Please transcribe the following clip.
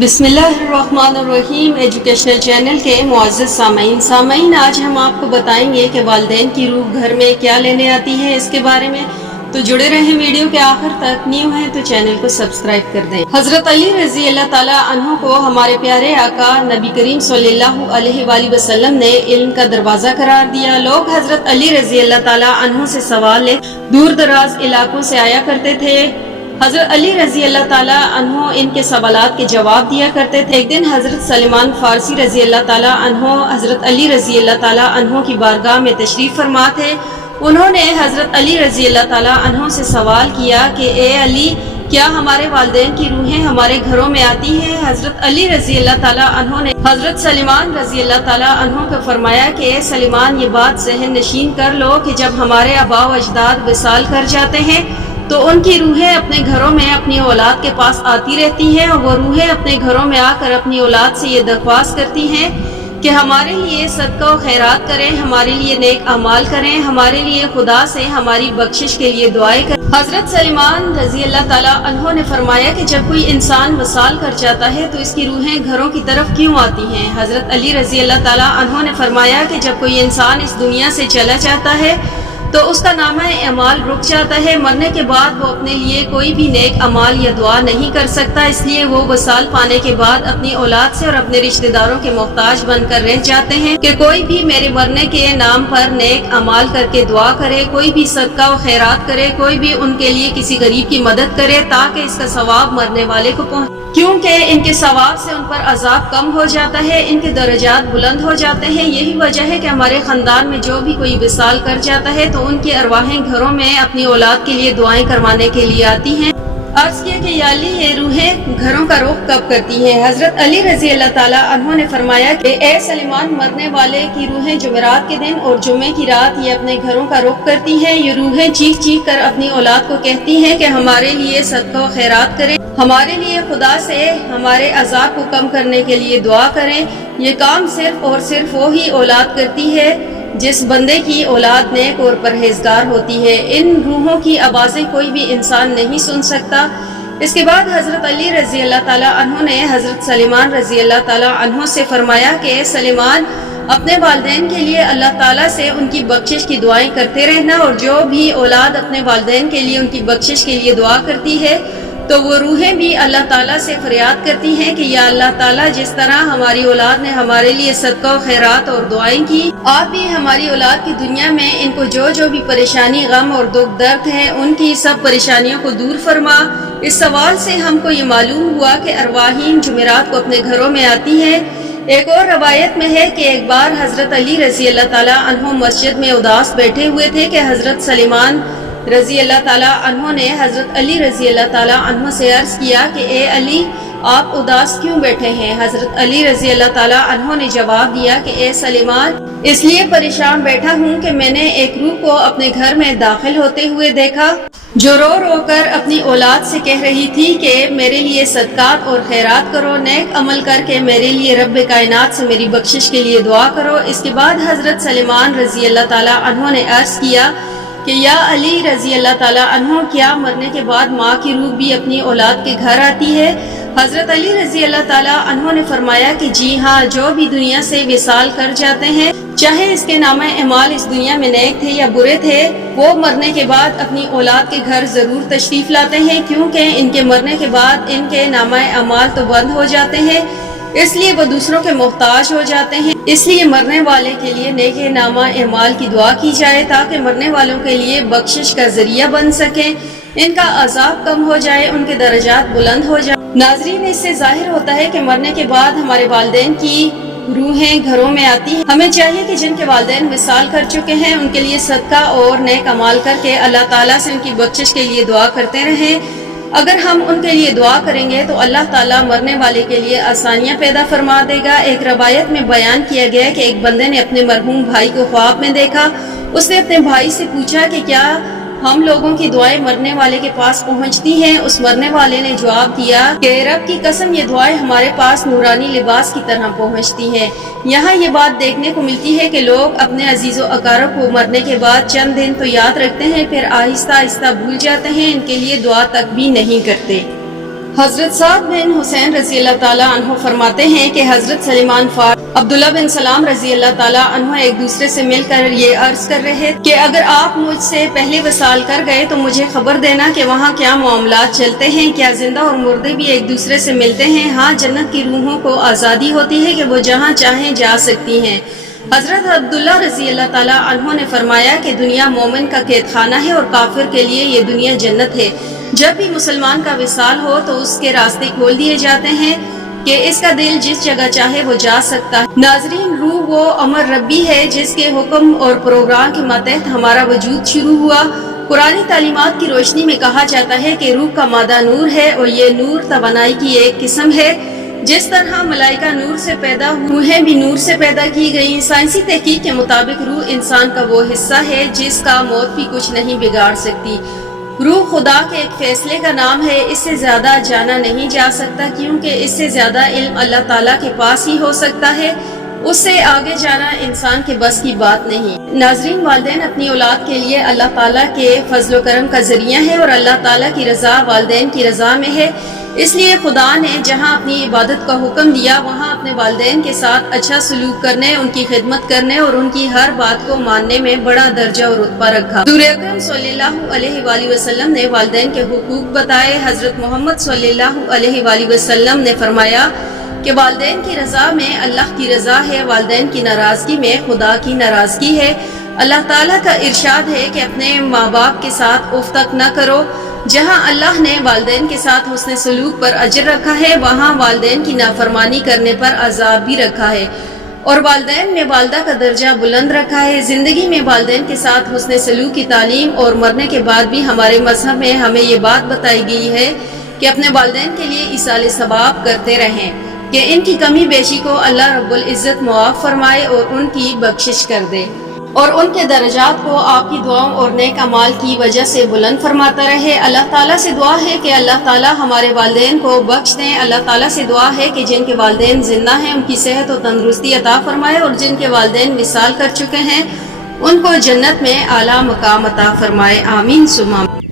बिस्मिल्लाहिर्रहमानिर्रहीम educational channel के मुअज़्ज़ज़ सामईन आज हम आपको बताएंगे कि वालिदैन की रूह घर में क्या लेने आती है। इसके बारे में तो जुड़े रहें वीडियो के आखिर तक। न्यू हैं तो चैनल को सब्सक्राइब कर दें। हज़रत अली रज़ी अल्लाह ताला अन्हु को हमारे प्यारे आका नबी करीम सल्लल्लाहु अलैहि वसल्लम ने इल्म का दरवाज़ा करार दिया। लोग हज़रत अली रज़ी अल्लाह ताला अन्हु से सवाल दूर दराज इलाकों से आया करते थे। हज़रत अली रज़ी अल्लाह ताला अन्हो इनके सवालात के जवाब दिया करते थे। एक दिन हज़रत सलमान फ़ारसी रज़ी अल्लाह ताला अन्हो हज़रत अली रज़ी अल्लाह ताला अन्हो की बारगाह में तशरीफ़ फरमा थे। उन्होंने हज़रत अली रज़ी अल्लाह ताला अन्हो से सवाल किया कि ए अली, क्या हमारे वालिदैन की रूहें हमारे घरों में आती हैं? हज़रत अली रज़ी अल्लाह ताला अन्हो ने हज़रत सलमान रज़ी अल्लाह ताला अन्हो को फरमाया कि ए सलमान, ये बात ज़हन नशीन कर लो कि जब हमारे आबा व अजदाद विसाल कर जाते हैं तो उनकी रूहें अपने घरों में अपनी औलाद के पास आती रहती हैं और वो रूहें अपने घरों में आकर अपनी औलाद से ये दरख्वास्त करती हैं कि हमारे लिए सदका व खैरात करें, हमारे लिए नेक अमाल करें, हमारे लिए खुदा से हमारी बख्शिश के लिए दुआएं करें। हज़रत सलमान रज़ी अल्लाह ताला अन्हो ने फरमाया कि जब कोई इंसान वसाल कर जाता है तो इसकी रूहें घरों की तरफ क्यों आती हैं? हज़रत अली रज़ी अल्लाह ताला अन्हो ने फरमाया कि जब कोई इंसान इस दुनिया से चला जाता है तो उसका नामा अमाल रुक जाता है। मरने के बाद वो अपने लिए कोई भी नेक अमाल या दुआ नहीं कर सकता, इसलिए वो वसाल पाने के बाद अपनी औलाद से और अपने रिश्तेदारों के मोहताज बनकर रह जाते हैं कि कोई भी मेरे मरने के नाम पर नेक अमाल करके दुआ करे, कोई भी सदका व खैरात करे, कोई भी उनके लिए किसी गरीब की मदद करे ताकि इसका सवाब मरने वाले को पहुँचे, क्योंकि इनके सवाब से उन पर अजाब कम हो जाता है, इनके दर्जात बुलंद हो जाते हैं। यही वजह है कि हमारे खानदान में जो भी कोई विसाल कर जाता है तो उनकी अरवाहें घरों में अपनी औलाद के लिए दुआएं करवाने के लिए आती हैं। अर्ज़ किया कि या अली, ये रूहें घरों का रुख कब करती हैं? हज़रत अली रज़ी अल्लाह ताला अन्हो ने फरमाया कि ए सलमान, मरने वाले की रूहें जुमेरात के दिन और जुमे की रात ये अपने घरों का रुख करती हैं। ये रूहें चीख चीख कर अपनी औलाद को कहती हैं कि हमारे लिए सदका व खैरात करें, हमारे लिए खुदा से हमारे अजाब को कम करने के लिए दुआ करें। ये काम सिर्फ और सिर्फ वो ही औलाद करती है जिस बंदे की औलाद नेक और परहेजगार होती है। इन रूहों की आवाज़ें कोई भी इंसान नहीं सुन सकता। इसके बाद हज़रत अली रज़ी अल्लाह ताला अन्हो ने हज़रत सलमान रज़ी अल्लाह ताला अन्हो से फरमाया कि सलमान, अपने वालिदैन के लिए अल्लाह ताला से उनकी बख्शिश की दुआएं करते रहना, और जो भी औलाद अपने वालिदैन के लिए उनकी बख्शिश के लिए दुआ करती है तो वो रूहें भी अल्लाह ताला से फरियाद करती हैं कि या अल्लाह ताला, जिस तरह हमारी औलाद ने हमारे लिए सदका व खैरात और दुआएं की, आप भी हमारी औलाद की दुनिया में इनको जो जो भी परेशानी, गम और दुख दर्द है, उनकी सब परेशानियों को दूर फरमा। इस सवाल से हमको ये मालूम हुआ कि अरवाहीन जुमेरात को अपने घरों में आती है। एक और रवायत में है कि एक बार हज़रत अली रज़ी अल्लाह ताला अन्हो मस्जिद में उदास बैठे हुए थे कि हज़रत सलमान रज़ी अल्लाह ताला अन्हो ने हज़रत अली रज़ी अल्लाह ताला अन्हो से अर्ज़ किया कि ए अली, आप उदास क्यों बैठे हैं? हज़रत अली रज़ी अल्लाह ताला अन्हो ने जवाब दिया कि ए सलमान, इसलिए परेशान बैठा हूँ कि मैंने एक रूह को अपने घर में दाखिल होते हुए देखा जो रो रो कर अपनी औलाद से कह रही थी कि मेरे लिए सदकात और खैरात करो, नेक अमल करके मेरे लिए रब्बे कायनात से मेरी बख्शिश के लिए दुआ करो। इसके बाद हज़रत सलमान रज़ी अल्लाह ताला अन्हो ने अर्ज़ किया कि या अली रज़ी अल्लाह ताला अन्हो, क्या मरने के बाद माँ की रूह भी अपनी औलाद के घर आती है? हज़रत अली रज़ी अल्लाह ताला अन्हो ने फरमाया कि जी हाँ, जो भी दुनिया से विसाल कर जाते हैं, चाहे इसके नामे अमाल इस दुनिया में नेक थे या बुरे थे, वो मरने के बाद अपनी औलाद के घर ज़रूर तशरीफ़ लाते हैं, क्योंकि इनके मरने के बाद इनके नामे अमाल तो बंद हो जाते हैं, इसलिए वो दूसरों के मोहताज हो जाते हैं। इसलिए मरने वाले के लिए नेके नामा अमाल की दुआ की जाए ताकि मरने वालों के लिए बख्शिश का जरिया बन सके, इनका अजाब कम हो जाए, उनके दर्जात बुलंद हो जाए। नाज़रीन, इससे जाहिर होता है कि मरने के बाद हमारे वालिदैन की रूहें घरों में आती हैं। हमें चाहिए कि जिनके वालिदैन विसाल कर चुके हैं उनके लिए सदका और नेक अमाल करके अल्लाह ताला से उनकी बख्शिश के लिए दुआ करते रहें। अगर हम उनके लिए दुआ करेंगे तो अल्लाह ताला मरने वाले के लिए आसानियां पैदा फरमा देगा। एक रवायत में बयान किया गया कि एक बंदे ने अपने मरहूम भाई को ख्वाब में देखा। उसने अपने भाई से पूछा कि क्या हम लोगों की दुआएं मरने वाले के पास पहुंचती हैं? उस मरने वाले ने जवाब दिया कि रब की कसम, ये दुआएं हमारे पास नूरानी लिबास की तरह पहुंचती हैं। यहाँ ये बात देखने को मिलती है कि लोग अपने अजीज़ो अकारब को मरने के बाद चंद दिन तो याद रखते हैं, फिर आहिस्ता आहिस्ता भूल जाते हैं, इनके लिए दुआ तक भी नहीं करते। حضرت سعد بن حسین رضی اللہ تعالیٰ عنہ فرماتے ہیں کہ حضرت سلیمان فارس عبداللہ بن سلام رضی اللہ تعالیٰ عنہ ایک دوسرے سے مل کر یہ عرض کر رہے کہ اگر آپ مجھ سے پہلے وصال کر گئے تو مجھے خبر دینا کہ وہاں کیا معاملات چلتے ہیں، کیا زندہ اور مردے بھی ایک دوسرے سے ملتے ہیں؟ ہاں، جنت کی روحوں کو آزادی ہوتی ہے کہ وہ جہاں چاہیں جا سکتی ہیں۔ حضرت عبداللہ رضی اللہ تعالیٰ عنہ نے فرمایا کہ دنیا مومن کا قید خانہ ہے اور کافر کے لیے یہ دنیا جنت ہے۔ جب بھی مسلمان کا وصال ہو تو اس کے راستے کھول دیے جاتے ہیں کہ اس کا دل جس جگہ چاہے وہ جا سکتا ہے۔ ناظرین، روح وہ امر ربی ہے جس کے حکم اور پروگرام کے ماتحت ہمارا وجود شروع ہوا۔ قرآنی تعلیمات کی روشنی میں کہا جاتا ہے کہ روح کا مادہ نور ہے اور یہ نور توانائی کی ایک قسم ہے۔ جس طرح ملائکہ نور سے پیدا ہوئے بھی نور سے پیدا کی گئی۔ سائنسی تحقیق کے مطابق روح انسان کا وہ حصہ ہے جس کا موت بھی کچھ نہیں بگاڑ سکتی۔ روح خدا کے ایک فیصلے کا نام ہے، اس سے زیادہ جانا نہیں جا سکتا کیونکہ اس سے زیادہ علم اللہ تعالیٰ کے پاس ہی ہو سکتا ہے، اس سے آگے جانا انسان کے بس کی بات نہیں۔ ناظرین، والدین اپنی اولاد کے لیے اللہ تعالیٰ کے فضل و کرم کا ذریعہ ہے اور اللہ تعالیٰ کی رضا والدین کی رضا میں ہے۔ اس لیے خدا نے جہاں اپنی عبادت کا حکم دیا وہاں اپنے والدین کے ساتھ اچھا سلوک کرنے، ان کی خدمت کرنے اور ان کی ہر بات کو ماننے میں بڑا درجہ اور رتبہ رکھا۔ حضور اکرم صلی اللہ علیہ وآلہ وسلم نے والدین کے حقوق بتائے۔ حضرت محمد صلی اللہ علیہ وآلہ وسلم نے فرمایا کہ والدین کی رضا میں اللہ کی رضا ہے، والدین کی ناراضگی میں خدا کی ناراضگی ہے۔ اللہ تعالیٰ کا ارشاد ہے کہ اپنے ماں باپ کے ساتھ اف تک نہ کرو۔ جہاں اللہ نے والدین کے ساتھ حسن سلوک پر اجر رکھا ہے وہاں والدین کی نافرمانی کرنے پر عذاب بھی رکھا ہے، اور والدین میں والدہ کا درجہ بلند رکھا ہے۔ زندگی میں والدین کے ساتھ حسن سلوک کی تعلیم اور مرنے کے بعد بھی ہمارے مذہب میں ہمیں یہ بات بتائی گئی ہے کہ اپنے والدین کے لیے ایصال ثواب کرتے رہیں کہ ان کی کمی بیشی کو اللہ رب العزت معاف فرمائے اور ان کی بخشش کر دے اور ان کے درجات کو آپ کی دعاؤں اور نیک اعمال کی وجہ سے بلند فرماتا رہے۔ اللہ تعالیٰ سے دعا ہے کہ اللہ تعالیٰ ہمارے والدین کو بخش دیں۔ اللہ تعالیٰ سے دعا ہے کہ جن کے والدین زندہ ہیں ان کی صحت و تندرستی عطا فرمائے اور جن کے والدین وصال کر چکے ہیں ان کو جنت میں اعلیٰ مقام عطا فرمائے۔ آمین ثم آمین۔